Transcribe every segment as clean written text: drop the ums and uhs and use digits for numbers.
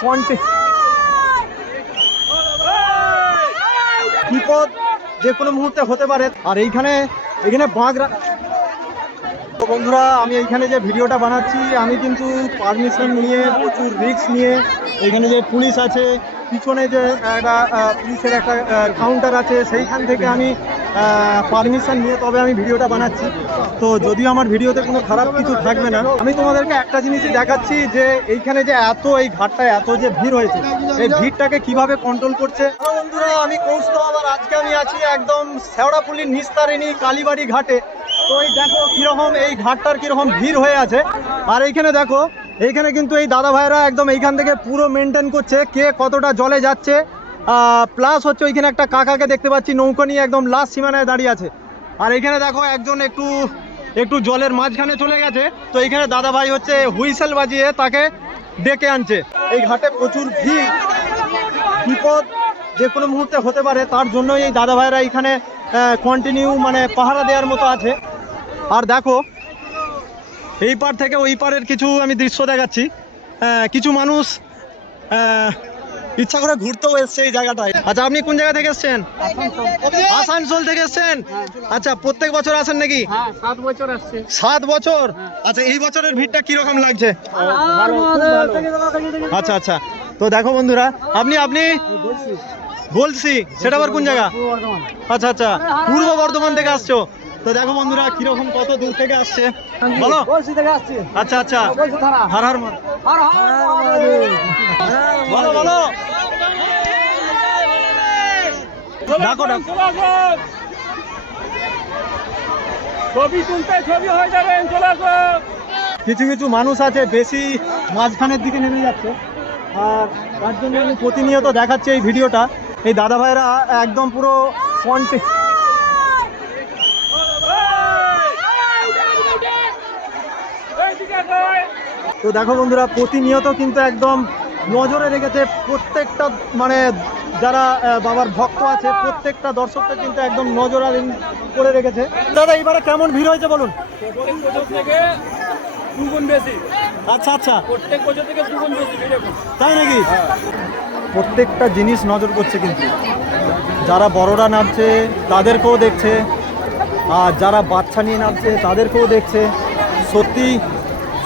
Font বিপদ যে কোনো মুহূর্তে হতে পারে। আর এইখানে বাঘরা। তো বন্ধুরা, আমি এইখানে যে ভিডিওটা বানাচ্ছি আমি কিন্তু পারমিশন নিয়ে, প্রচুর রিস্ক নিয়ে, এখানে যে পুলিশ আছে, পিছনে যে একটা পুলিশের একটা কাউন্টার আছে, সেইখান থেকে আমি পারমিশন নিয়ে তবে আমি ভিডিওটা বানাচ্ছি। তো যদিও আমার ভিডিওতে কোনো খারাপ কিছু থাকবে না, আমি তোমাদেরকে একটা জিনিসই দেখাচ্ছি যে এইখানে যে এই ঘাটটায় এত যে ভিড় হয়েছে, এই ভিড়টাকে কিভাবে কন্ট্রোল করছে। বন্ধুরা, আমি কৌস্তব, আবার আজকে আমি আছি একদম শেওড়াফুলির নিস্তারিণী কালীবাড়ি ঘাটে। তো এই দেখো কিরকম এই ঘাটটার কিরকম ভিড় হয়ে আছে। আর এইখানে দেখো, এইখানে কিন্তু এই দাদা ভাইরা একদম এইখান থেকে পুরো মেনটেন করছে কে কতটা জলে যাচ্ছে। প্লাস হচ্ছে ওইখানে একটা কাকাকে দেখতে পাচ্ছি নৌকো নিয়ে একদম লাস্ট সীমানায় দাঁড়িয়ে আছে। আর এইখানে দেখো একজন একটু জলের মাঝখানে চলে গেছে। তো এইখানে দাদা ভাই হচ্ছে হুইসেল বাজিয়ে তাকে ডেকে আনছে। এই ঘাটে প্রচুর ভিড়, বিপদ যে কোনো মুহূর্তে হতে পারে, তার জন্যই এই দাদা ভাইরা এখানে কন্টিনিউ মানে পাহারা দেওয়ার মতো আছে। আর দেখো এই পার থেকে ওই পারের কিছু আমি দৃশ্য দেখাচ্ছি। কিছু মানুষ ইচ্ছা করে ঘুরতেও এসছে এই জায়গাটায়। আচ্ছা, আপনি কোন জায়গা থেকে এসছেন? আসানসোল থেকে এসছেন। আচ্ছা, প্রত্যেক বছর আসেন নাকি? 7 বছর আসছে। 7 বছর। আচ্ছা, এই বছরের ভিড়টা কিরকম লাগছে? আচ্ছা আচ্ছা, তো দেখো বন্ধুরা, আপনি বলছি সেটা আবার কোন জায়গা? আচ্ছা আচ্ছা, পূর্ব বর্ধমান থেকে আসছো। তো দেখো বন্ধুরা কিরকম কত দূর থেকে আসছে, বলো। আচ্ছা আচ্ছা, হার হার বলো বলো, ডাকো ডাকো। ছবি তুলতে ছবি হয়ে যাবেন, চলে আসো। কিছু কিছু মানুষ আছে বেশি মাঝখানের দিকে নেমে যাচ্ছে, আর তার জন্য আমি প্রতিনিয়ত দেখাচ্ছি এই ভিডিওটা। এই দাদা ভাইরা একদম পুরো ফ্রন্ট। তো দেখো বন্ধুরা, প্রতিনিয়ত কিন্তু একদম নজরে রেখেছে প্রত্যেকটা, মানে যারা বাবার ভক্ত আছে প্রত্যেকটা দর্শককে কিন্তু একদম নজরে করে রেখেছে। দাদা, এইবারে কেমন ভিড় হয়েছে বলুন? আচ্ছা আচ্ছা, প্রত্যেক বছর থেকে 2 গুণ বেশি ভিড় এখন। তাই নাকি? প্রত্যেকটা জিনিস নজর করছে কিন্তু, যারা বড়রা নামছে তাদেরকেও দেখছে, আর যারা বাচ্চা নিয়ে নামছে তাদেরকেও দেখছে। সত্যি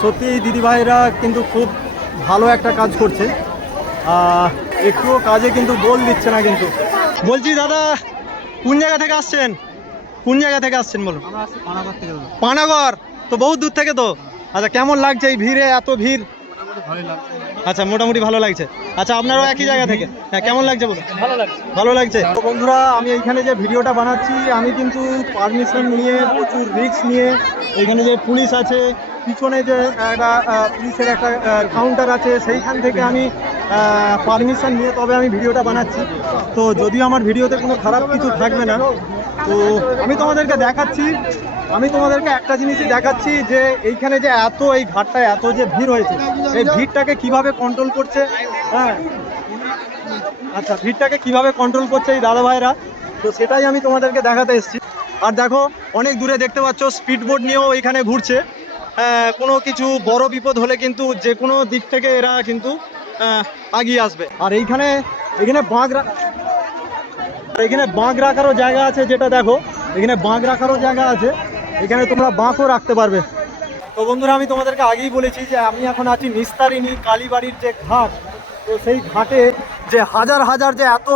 সত্যি এই দিদিভাইরা কিন্তু খুব ভালো একটা কাজ করছে, একটুও কাজে কিন্তু বল দিচ্ছে না কিন্তু। বলছি দাদা, কোন জায়গা থেকে আসছেন? কোন জায়গা থেকে আসছেন বলুন? পানাগড়। তো বহুত দূর থেকে তো। আচ্ছা, কেমন লাগছে এই ভিড়ে, এত ভিড়? আচ্ছা, মোটামুটি ভালো লাগছে। আচ্ছা, আপনারাও একই জায়গা থেকে? হ্যাঁ, কেমন লাগছে বলুন? ভালো লাগছে। তো বন্ধুরা, আমি এইখানে যে ভিডিওটা বানাচ্ছি আমি কিন্তু পারমিশন নিয়ে, প্রচুর রিস্ক নিয়ে, এখানে যে পুলিশ আছে, পিছনে যে একটা পুলিশের একটা কাউন্টার আছে, সেইখান থেকে আমি পারমিশন নিয়ে তবে আমি ভিডিওটা বানাচ্ছি। তো যদিও আমার ভিডিওতে কোনো খারাপ কিছু থাকবে না, তো আমি তোমাদেরকে দেখাচ্ছি, আমি তোমাদেরকে একটা জিনিসই দেখাচ্ছি যে এইখানে যে এই ঘাটটায় এত যে ভিড় হয়েছে, এই ভিড়টাকে কিভাবে কন্ট্রোল করছে। হ্যাঁ, আচ্ছা, ভিড়টাকে কিভাবে কন্ট্রোল করছে এই দাদা ভাইরা, তো সেটাই আমি তোমাদেরকে দেখাতে এসেছি। আর দেখো, অনেক দূরে দেখতে পাচ্ছ স্পিড বোট নিয়েও এখানে ঘুরছে। কোনো কিছু বড় বিপদ হলে কিন্তু যে কোনো দিক থেকে এরা কিন্তু এগিয়ে আসবে। আর এখানে বাঁক রাখারও জায়গা আছে, যেটা দেখো এখানে বাঁক রাখারও জায়গা আছে, এখানে তোমরা বাঁকও রাখতে পারবে। তো বন্ধুরা, আমি তোমাদেরকে আগেই বলেছি যে আমি এখন আছি নিস্তারিণী কালীবাড়ির যে ঘাট। তো সেই ঘাটে যে হাজার হাজার যে এত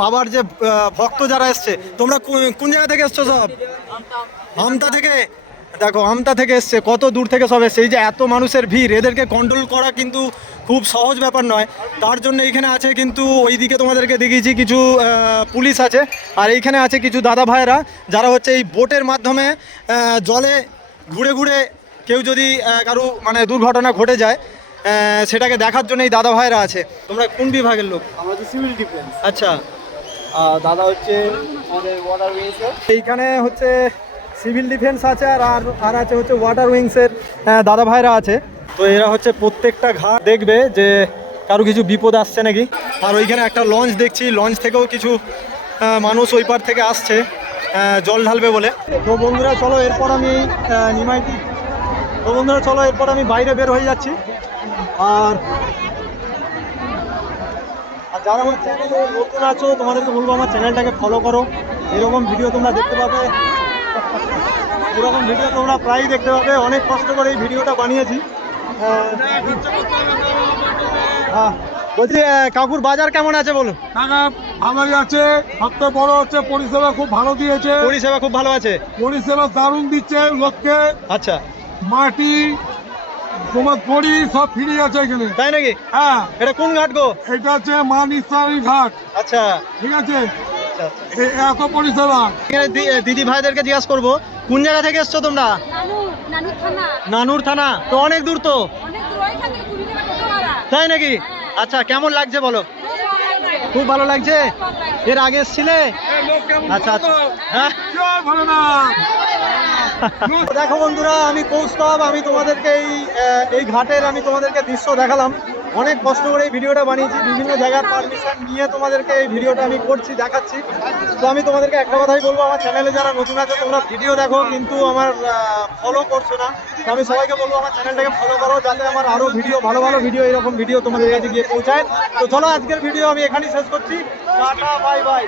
বাবার যে ভক্ত যারা এসছে, তোমরা কোন জায়গা থেকে এসছো? সব আমতা থেকে। দেখো, আমতা থেকে এসছে, কত দূর থেকে সব এসছে। এই যে এত মানুষের ভিড়, এদেরকে কন্ট্রোল করা কিন্তু খুব সহজ ব্যাপার নয়। তার জন্য এইখানে আছে কিন্তু, ওইদিকে তোমাদেরকে দেখিয়েছি কিছু পুলিশ আছে, আর এইখানে আছে কিছু দাদা ভাইয়েরা, যারা হচ্ছে এই বোটের মাধ্যমে জলে ঘুরে ঘুরে কেউ যদি কারো মানে দুর্ঘটনা ঘটে যায় সেটাকে দেখার জন্য এই দাদা ভাইয়েরা আছে। তোমরা কোন বিভাগের লোক? আমরা তো সিভিল ডিফেন্স। আচ্ছা, দাদা হচ্ছে আমাদের ওয়াটার উইংসের। এইখানে হচ্ছে সিভিল ডিফেন্স আছে, আর আছে হচ্ছে ওয়াটার উইংসের দাদা ভাইরা আছে। তো এরা হচ্ছে প্রত্যেকটা ঘাট দেখবে যে কারো কিছু বিপদ আসছে নাকি। আর ওইখানে একটা লঞ্চ দেখছি, লঞ্চ থেকেও কিছু মানুষ ওই পার থেকে আসছে জল ঢালবে বলে। তো বন্ধুরা চলো, এরপর আমি বাইরে বের হয়ে যাচ্ছি। আর যারা আমার চ্যানেলে নতুন আছো তোমাদেরকে বলবো আমার চ্যানেলটাকে ফলো করো। এরকম ভিডিও তোমরা দেখতে পাবে, এরকম ভিডিও তোমরা প্রায়ই দেখতে পাবে। অনেক কষ্ট করে এই ভিডিওটা বানিয়েছি। বলছি কাকুর বাজার কেমন আছে বলুন? টাকা ভালোই আছে, সবচেয়ে বড় হচ্ছে পরিষেবা খুব ভালো দিয়েছে। পরিষেবা খুব ভালো আছে। পরিষেবা দারুণ দিচ্ছে লোককে। আচ্ছা, মাটি তোমার দড়ি সব ফ্রি আছে এখানে। তাই নাকি? হ্যাঁ, এটা কোন ঘাট গো? এটা হচ্ছে মান ইসলামী ঘাট। আচ্ছা ঠিক আছে, আচ্ছা, আচ্ছা। এত পরিষেবা। এখানে দিদি ভাইদেরকে জিজ্ঞাসা করবো কোন জায়গা থেকে এসছো তোমরা? নানুর থানা। নানুর থানা, তো অনেক দূর তো, অনেক দূর, ওইখান থেকে 20 টাকা টোটো ভাড়া। তাই নাকি? আচ্ছা, কেমন লাগছে বলো? খুব ভালো লাগছে। এর আগে এসছিলে? আচ্ছা আচ্ছা, হ্যাঁ। জয় ভোলেনাথ। দেখো বন্ধুরা, আমি কৌস্তব, আমি তোমাদেরকে এই ঘাটের আমি তোমাদেরকে দৃশ্য দেখালাম। অনেক কষ্ট করে এই ভিডিওটা বানিয়েছি, বিভিন্ন জায়গার পারমিশন নিয়ে তোমাদেরকে এই ভিডিওটা আমি করছি, দেখাচ্ছি। তো আমি তোমাদেরকে একটা কথাই বলবো, আমার চ্যানেলে যারা নতুন আছে তোমরা ভিডিও দেখো কিন্তু আমার ফলো করছো না। তো আমি সবাইকে বলবো আমার চ্যানেলটাকে ফলো করো, যাতে আমার আরও ভিডিও, ভালো ভালো ভিডিও, এরকম ভিডিও তোমাদের কাছে গিয়ে পৌঁছায়। তো চলো আজকের ভিডিও আমি এখানেই শেষ করছি। Tata, bye bye.